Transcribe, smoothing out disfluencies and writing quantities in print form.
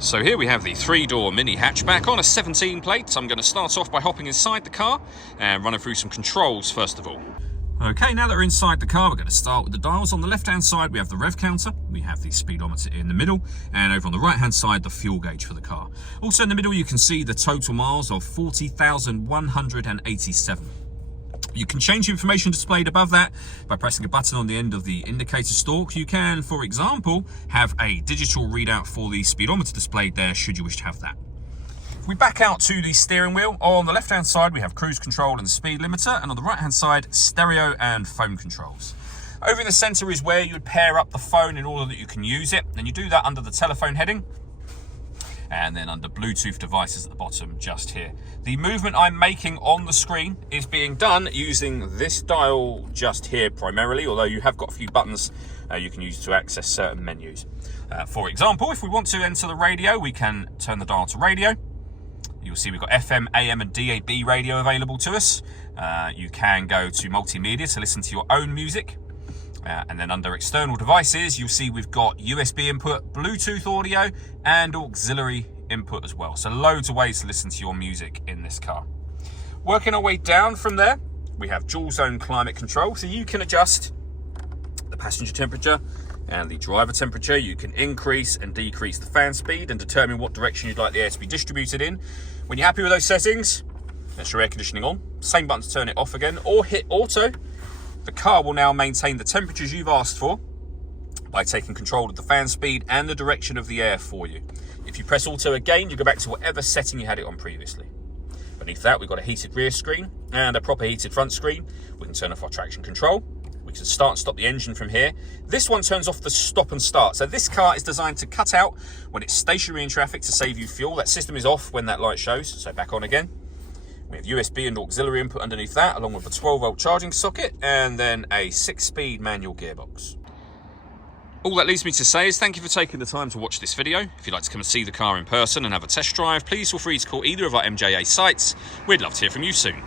So here we have the 3-door mini hatchback on a 17 plate. I'm going to start off by hopping inside the car and running through some controls first of all. Okay, now that we're inside the car, we're going to start with the dials. On the left-hand side, we have the rev counter, we have the speedometer in the middle, and over on the right-hand side, the fuel gauge for the car. Also in the middle, you can see the total miles of 40,187. You can change the information displayed above that by pressing a button on the end of the indicator stalk. You can, for example, have a digital readout for the speedometer displayed there, should you wish to have that. If we back out to the steering wheel, on the left-hand side we have cruise control and speed limiter, and on the right-hand side, stereo and phone controls. Over in the centre is where you would pair up the phone in order that you can use it, and you do that under the telephone heading. And then under Bluetooth devices at the bottom, just here. The movement I'm making on the screen is being done using this dial just here primarily, although you have got a few buttons you can use to access certain menus. For example, if we want to enter the radio, we can turn the dial to radio. You'll see we've got FM, AM and DAB radio available to us. You can go to multimedia to listen to your own music. And then under external devices, you'll see we've got USB input, Bluetooth audio, and auxiliary input as well. So loads of ways to listen to your music in this car. Working our way down from there, we have dual zone climate control. So you can adjust the passenger temperature and the driver temperature. You can increase and decrease the fan speed and determine what direction you'd like the air to be distributed in. When you're happy with those settings, that's your air conditioning on. Same button to turn it off again, or hit auto. The car will now maintain the temperatures you've asked for by taking control of the fan speed and the direction of the air for you. If you press auto again, you go back to whatever setting you had it on previously. Beneath that, we've got a heated rear screen and a proper heated front screen. We can turn off our traction control. We can start and stop the engine from here. This one turns off the stop and start. So this car is designed to cut out when it's stationary in traffic to save you fuel. That system is off when that light shows, so back on again. We have USB and auxiliary input underneath that, along with a 12-volt charging socket, and then a 6-speed manual gearbox. All that leaves me to say is thank you for taking the time to watch this video. If you'd like to come and see the car in person and have a test drive, please feel free to call either of our MJA sites. We'd love to hear from you soon.